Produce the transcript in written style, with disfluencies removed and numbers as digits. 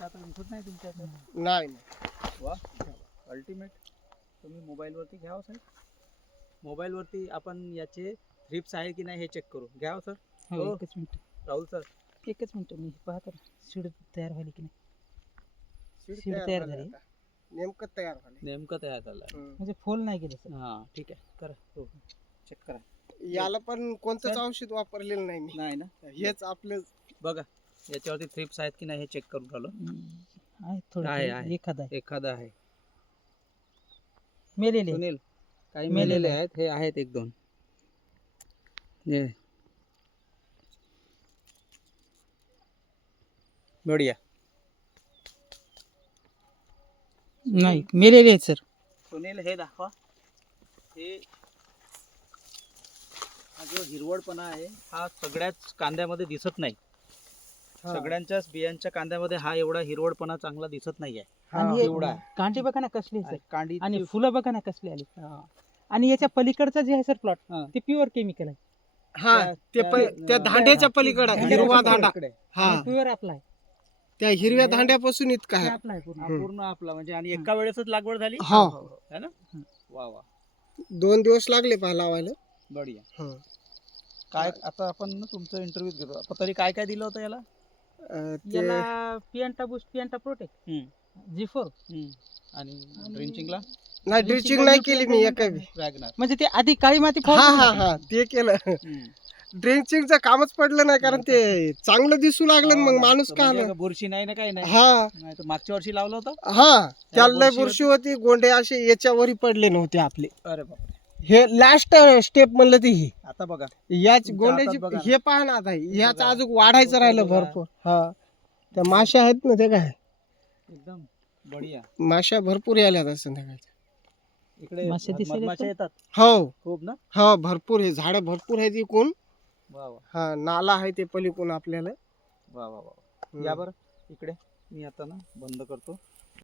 का आता दिसत नाही तुमच्याकडे? नाही नाही. वा अल्टिमेट. तुम्ही मोबाईलवरती घ्या हो साहेब. मोबाईलवरती आपण याचे थ्रिप्स आहे की नाही हे चेक करू. घ्या हो सर. हो हो. एकच मिनिट राहुल सर. एकच मिनिट मी पाहतो ना सीड तयार व्हायली की नाही. सीड सीड तयार तयार झालं झाली. आता. नेमकं तयार झाले. नेमकं तयार झालं. म्हणजे फोल नाही गेलं सर. हां ठीक आहे करा. हो चेक करा. याला पण कोणतंच सर? औषध वापरलेलं नाही मी. नाही ना हेच आपलं बघा याच्यावरती थ्रिप्स आहेत की नाही हे चेक करून राहिलो. आहे थोडं आहे, थोडं, आहे. एखादा आहे एखादा आहे. मेलेले सुनील काही मेलेले मेलेले आहेत. हे आहेत एक दोन. हे बढिया. नाही मेलेले आहेत सर. सुनील हे दाखवा. हे हा जो हिरवळपणा आहे हा सगळ्याच कांद्यामध्ये दिसत नाही. हा. सगळ्यांच्याच बियांच्या कांद्यामध्ये हा एवढा हिरवळपणा चांगला दिसत नाहीये. आणि हे एवढा आहे. कांडी बघा ना कसली आहे सर. कांडी आणि फुलं बघा ना कसली आली. आणि याच्या पलीकडचं जे आहे सर प्लॉट हा. ते प्युअर केमिकल आहे. हा ते त्या दांड्याच्या पलीकडे दांड्याच्या हिरवा पलीकडे. दांडा. हा प्युअर आपला आहे. त्या हिरव्या दांड्यापासून इतका ते आहे. आपला आहे पूर्ण. हा पूर्ण आपला म्हणजे आणि एका वेळेसच लागवड झाली. हा. है ना. वा वा 2 दिवस लागले पहा लावायला. बढिया. हा. काय आता आपण ना तुमचं इंटरव्ह्यू घेतो. आपण तरी काय काय दिलं होतं याला. ते याला पिएंटा बूस्ट पिएंटा प्रोटेक्ट G4 आणि ड्रिंचिंगला नाही ड्रिचिंग नाही केली मी एका बी. वॅगनर. म्हणजे ते आधी काळी माती हा फवारली हा ना. हा ते केलं. ड्रिंचिंगचं कामच पडलं नाही कारण ते चांगलं दिसू लागलं ना, मग माणूस का आला. बुरशी नाही ना काही नाही. हा नाही तर मागच्या वर्षी लावलं होतं. हा त्याला लय बुरशी बुरशी होती. गोंडे असे याच्यावरही पडले नव्हते आपले. अरे बापरे. हे लास्ट स्टेप म्हणलं ती ही आता बघा याच तुमच्या गोंड्याची हातात बघा ना. हे पहा ना आता ह्याच बघा. अजून वाढायचं डोकं राहिलं बघा. भरपूर. हा त्या माश्या आहेत ना ते काय एकदम बढिया. माश्या भरपूर यायला आता संध्याकाळच्या. इकडे मासे दिसायला मधमाशा येतात? येतात हो खूप ना. हो भरपूर हे झाडं भरपूर आहेत इकून. वा वा हा नाला आहे ते पलीकडून आपल्याला. वा वा वा. या बरं इकडे. मी आता ना बंद करतो.